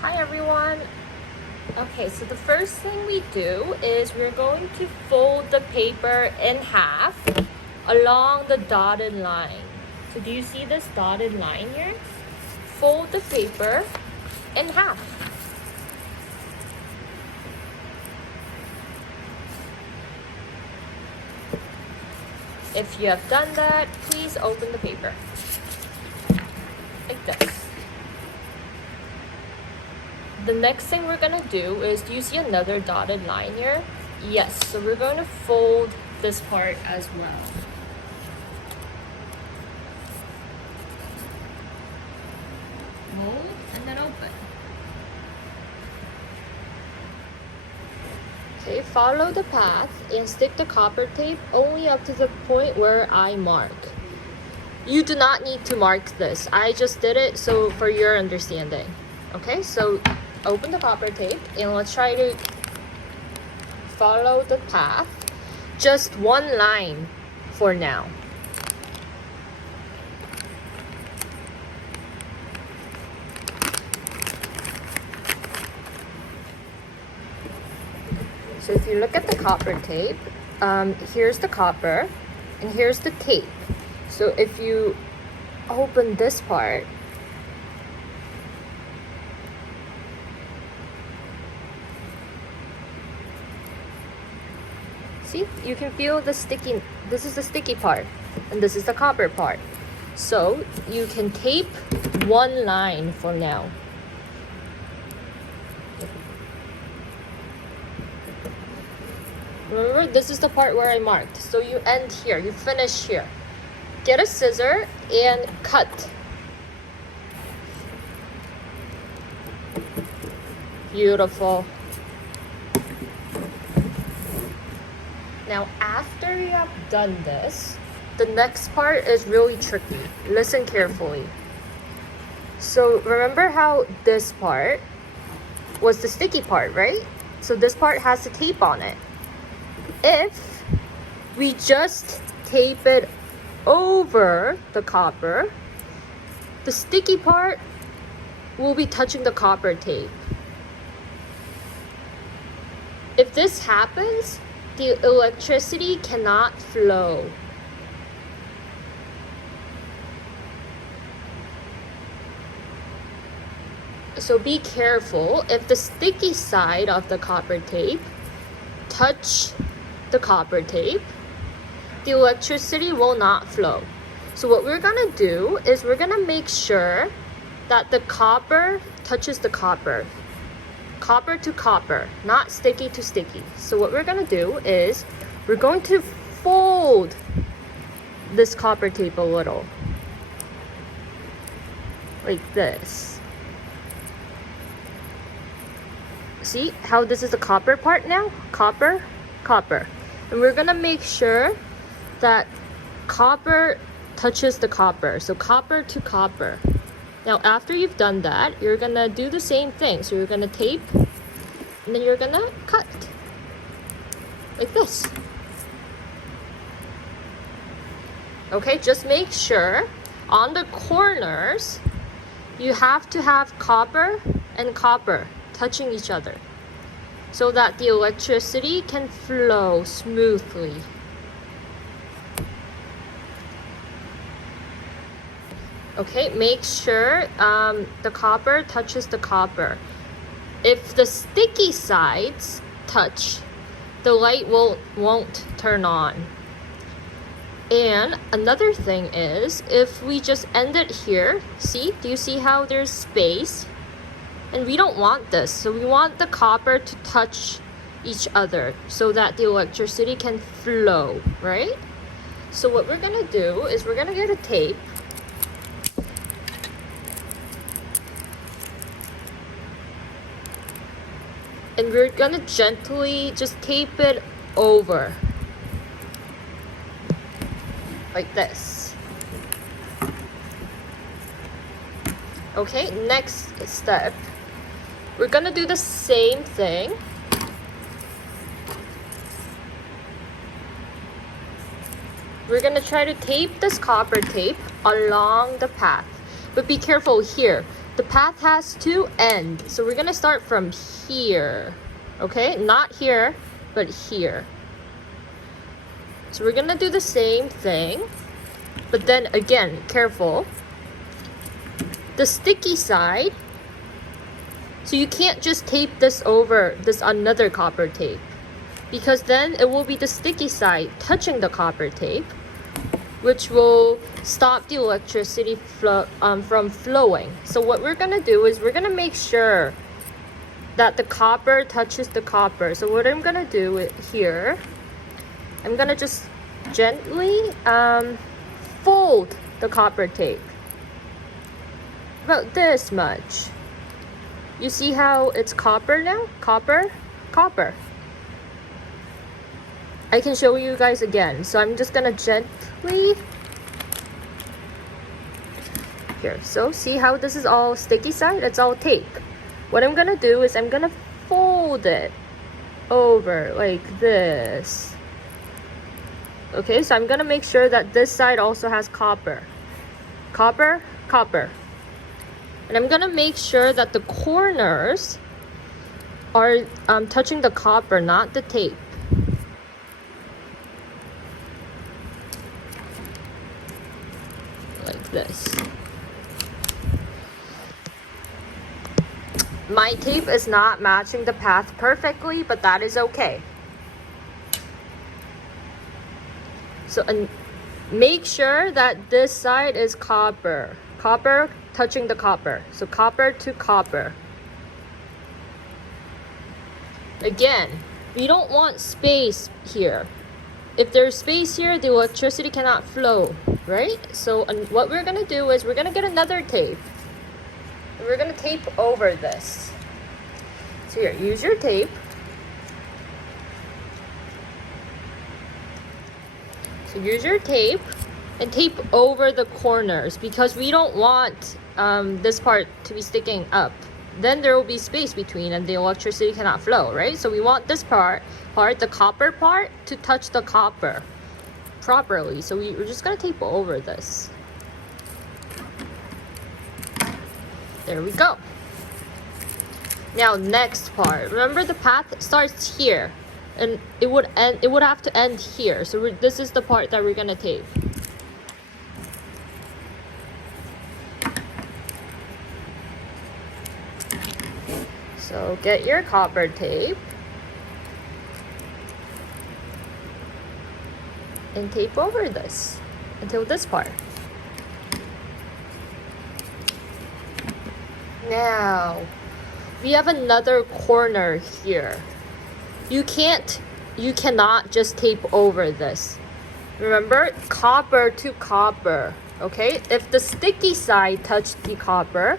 Hi everyone. Okay, so the first thing we do is we're going to fold the paper in half along the dotted line. So do you see this dotted line here? Fold the paper in half. If you have done that, please open the paper. Like this. The next thing we're gonna do is, do you see another dotted line here? Yes, so we're going to fold this part as well. Fold and then open. Okay, follow the path and stick the copper tape only up to the point where I mark. You do not need to mark this. I just did it so for your understanding. Okay, so open the copper tape and let's try to follow the path. Just one line for now. So if you look at the copper tape, here's the copper and here's the tape. So if you open this part, see, you can feel the sticky, this is the sticky part and this is the copper part. So you can tape one line for now. Remember, this is the part where I marked. So you end here, you finish here. Get a scissor and cut. Beautiful. Now, after you have done this, the next part is really tricky. Listen carefully. So remember how this part was the sticky part, right? So this part has the tape on it. If we just tape it over the copper, the sticky part will be touching the copper tape. If this happens, the electricity cannot flow. So be careful. If the sticky side of the copper tape touch the copper tape, the electricity will not flow. So what we're gonna do is we're gonna make sure that the copper touches the copper. Copper to copper, not sticky to sticky. So what we're gonna do is we're going to fold this copper tape a little. Like this. See how this is the copper part now? Copper, copper. And we're gonna make sure that copper touches the copper. So copper to copper. Now after you've done that, you're gonna do the same thing. So you're gonna tape and then you're gonna cut. Like this. Okay, just make sure on the corners you have to have copper and copper touching each other so that the electricity can flow smoothly. Okay, make sure the copper touches the copper. If the sticky sides touch, the light won't turn on. And another thing is, if we just end it here, see, do you see how there's space? And we don't want this, so we want the copper to touch each other so that the electricity can flow, right? So what we're gonna do is we're gonna get a tape. And we're gonna gently just tape it over. Like this. Okay, next step. We're gonna do the same thing. We're gonna try to tape this copper tape along the path. But be careful here. the path has to end. So we're gonna start from here. Okay, not here, but here. So we're gonna do the same thing, but then again, careful. The sticky side, so you can't just tape this over this another copper tape, because then it will be the sticky side touching the copper tape, which will stop the electricity from flowing. So what we're gonna do is we're gonna make sure that the copper touches the copper. So what I'm gonna do here, I'm gonna just gently fold the copper tape. About this much. You see how it's copper now? Copper, copper. I can show you guys again. So I'm just gonna gently here. So see how this is all sticky side? It's all tape. What I'm gonna do is I'm gonna fold it over like this. Okay, so I'm gonna make sure that this side also has copper. Copper, copper. And I'm gonna make sure that the corners are touching the copper, not the tape. Like this. My tape is not matching the path perfectly, but that is okay. So make sure that this side is copper. Copper touching the copper. So copper to copper. Again, we don't want space here. If there's space here, the electricity cannot flow, right? So what we're gonna do is we're gonna get another tape. And we're gonna tape over this. So here, use your tape. So use your tape and tape over the corners, because we don't want this part to be sticking up. Then there will be space between and the electricity cannot flow, right? So we want this part, the copper part, to touch the copper properly. So we're just gonna tape over this. There we go. Now next part. Remember the path starts here, and it would have to end here. So this is the part that we're gonna tape. So get your copper tape and tape over this until this part. Now we have another corner here. You cannot just tape over this. Remember, copper to copper, okay? If the sticky side touched the copper,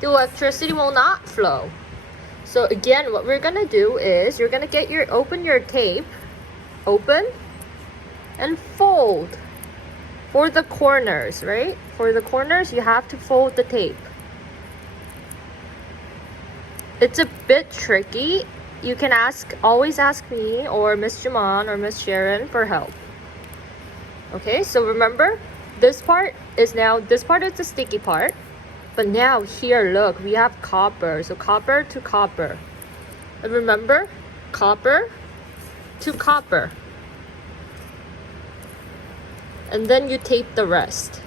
the electricity will not flow. So again, what we're gonna do is you're gonna open your tape, open and fold for the corners, right? For the corners, you have to fold the tape. It's a bit tricky. You can always ask me or Miss Jaman or Miss Sharon for help. Okay, so remember, this part is the sticky part. But now here, look, we have copper. So copper to copper. And remember, copper to copper. And then you tape the rest.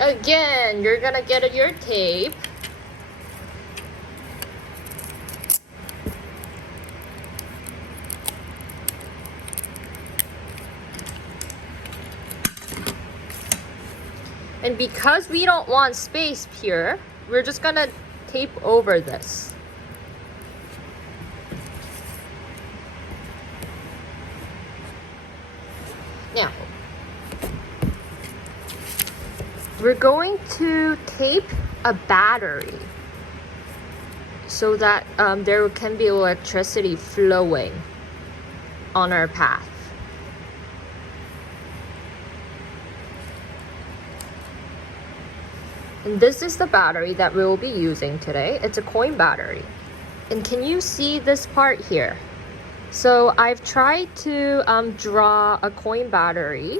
Again, you're gonna get your tape. And because we don't want space here, we're just gonna tape over this. Now, we're going to tape a battery so that there can be electricity flowing on our path. And this is the battery that we will be using today. It's a coin battery. And can you see this part here? So I've tried to draw a coin battery,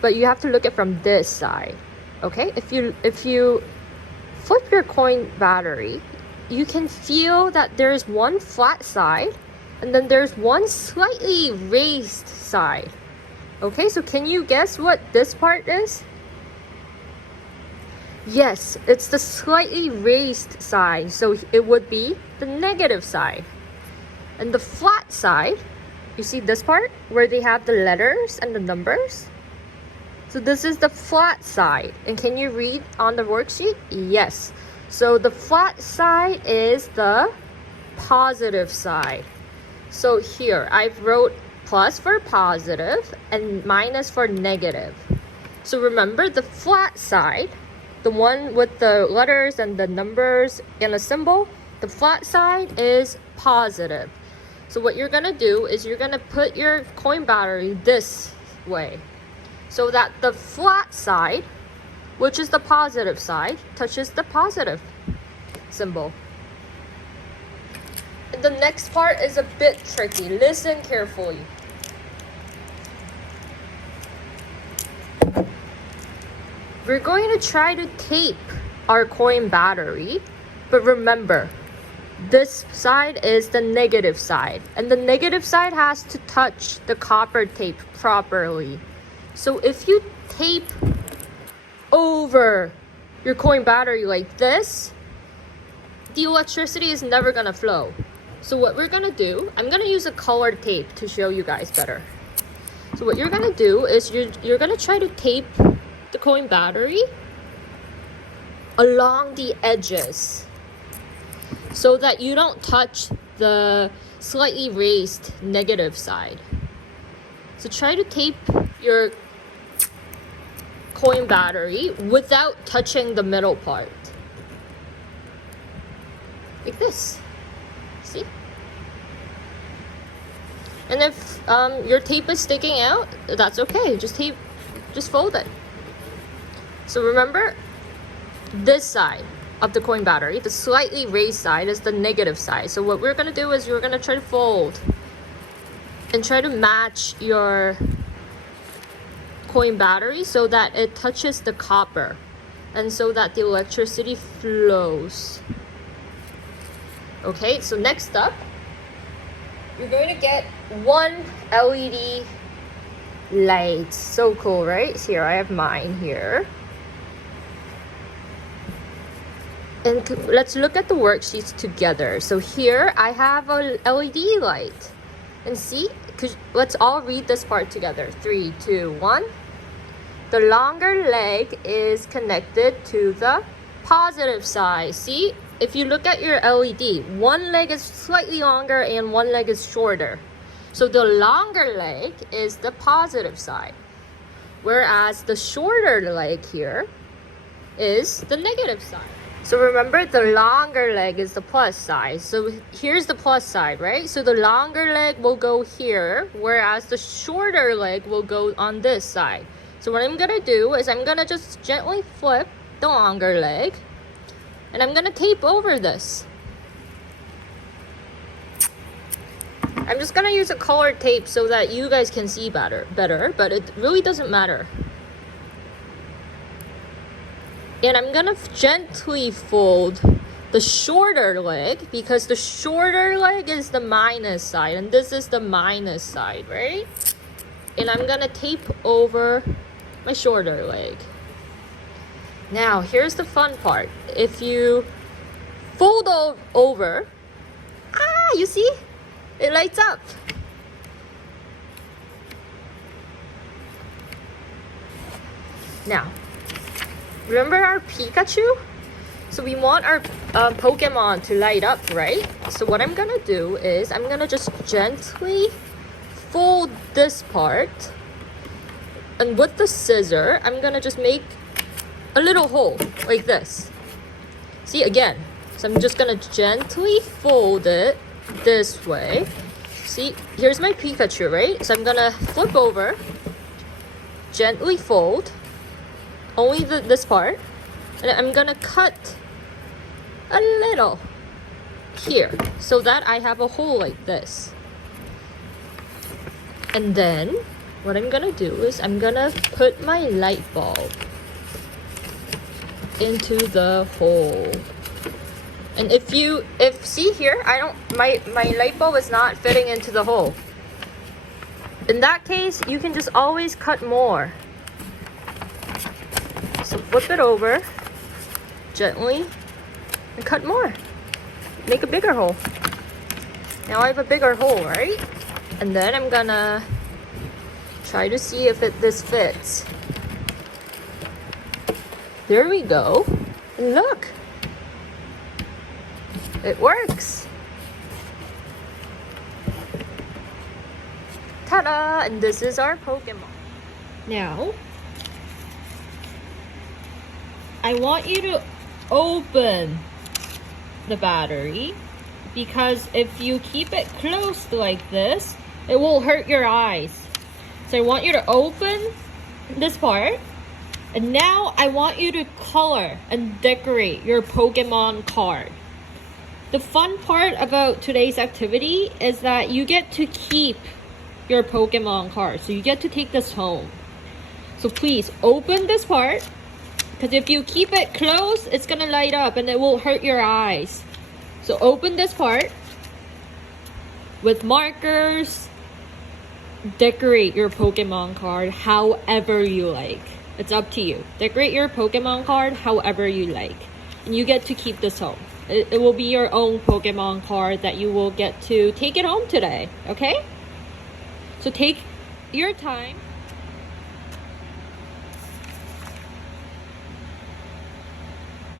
but you have to look at it from this side. Okay, if you flip your coin battery, you can feel that there's one flat side and then there's one slightly raised side. Okay, so can you guess what this part is? Yes, it's the slightly raised side, so it would be the negative side. And the flat side, you see this part where they have the letters and the numbers? So this is the flat side. And can you read on the worksheet? Yes. So the flat side is the positive side. So here, I've wrote plus for positive and minus for negative. So remember the flat side, the one with the letters and the numbers and a symbol, the flat side is positive. So what you're gonna do is you're gonna put your coin battery this way so that the flat side, which is the positive side, touches the positive symbol. And the next part is a bit tricky. Listen carefully. We're going to try to tape our coin battery, but remember, this side is the negative side, and the negative side has to touch the copper tape properly. So if you tape over your coin battery like this, the electricity is never gonna flow. So what we're gonna do, I'm gonna use a colored tape to show you guys better. So what you're gonna do is you're gonna try to tape the coin battery along the edges so that you don't touch the slightly raised negative side. So try to tape your coin battery without touching the middle part. Like this. See? And if your tape is sticking out, that's okay. Just fold it. So remember, this side of the coin battery, the slightly raised side, is the negative side. So what we're gonna do is we're gonna try to fold and try to match your coin battery so that it touches the copper and so that the electricity flows. Okay, so next up, you're going to get one LED light. So cool, right? Here, I have mine here. And let's look at the worksheets together. So here, I have a LED light. And see, let's all read this part together. 3, 2, 1. The longer leg is connected to the positive side. See, if you look at your LED, one leg is slightly longer and one leg is shorter. So the longer leg is the positive side, whereas the shorter leg here is the negative side. So remember, the longer leg is the plus side. So here's the plus side, right? So the longer leg will go here, whereas the shorter leg will go on this side. So what I'm gonna do is I'm gonna just gently flip the longer leg and I'm gonna tape over this. I'm just gonna use a colored tape so that you guys can see better, but it really doesn't matter. And I'm gonna gently fold the shorter leg because the shorter leg is the minus side and this is the minus side, right? And I'm gonna tape over my shorter leg. Now, here's the fun part. If you fold over, you see? It lights up. Now, remember our Pikachu? So we want our Pokemon to light up, right? So what I'm gonna do is I'm gonna just gently fold this part. And with the scissor, I'm gonna just make a little hole like this. See, again. So I'm just gonna gently fold it this way. See, here's my Pikachu, right? So I'm gonna flip over, gently fold, only this part, and I'm gonna cut a little here so that I have a hole like this. And then what I'm gonna do is I'm gonna put my light bulb into the hole. And if see here, my light bulb is not fitting into the hole. In that case, you can just always cut more. So flip it over gently and cut more. Make a bigger hole. Now I have a bigger hole, right? And then I'm gonna try to see if this fits. There we go. And look. It works. Ta-da! And this is our Pokemon. Now, I want you to open the battery, because if you keep it closed like this, it will hurt your eyes. So I want you to open this part, and now I want you to color and decorate your Pokemon card. The fun part about today's activity is that you get to keep your Pokemon card, so you get to take this home. So please open this part, because if you keep it closed, it's gonna light up and it will hurt your eyes. So open this part with markers. Decorate your Pokemon card however you like. It's up to you. Decorate your Pokemon card however you like. And you get to keep this home. It will be your own Pokemon card that you will get to take it home today, okay? So take your time.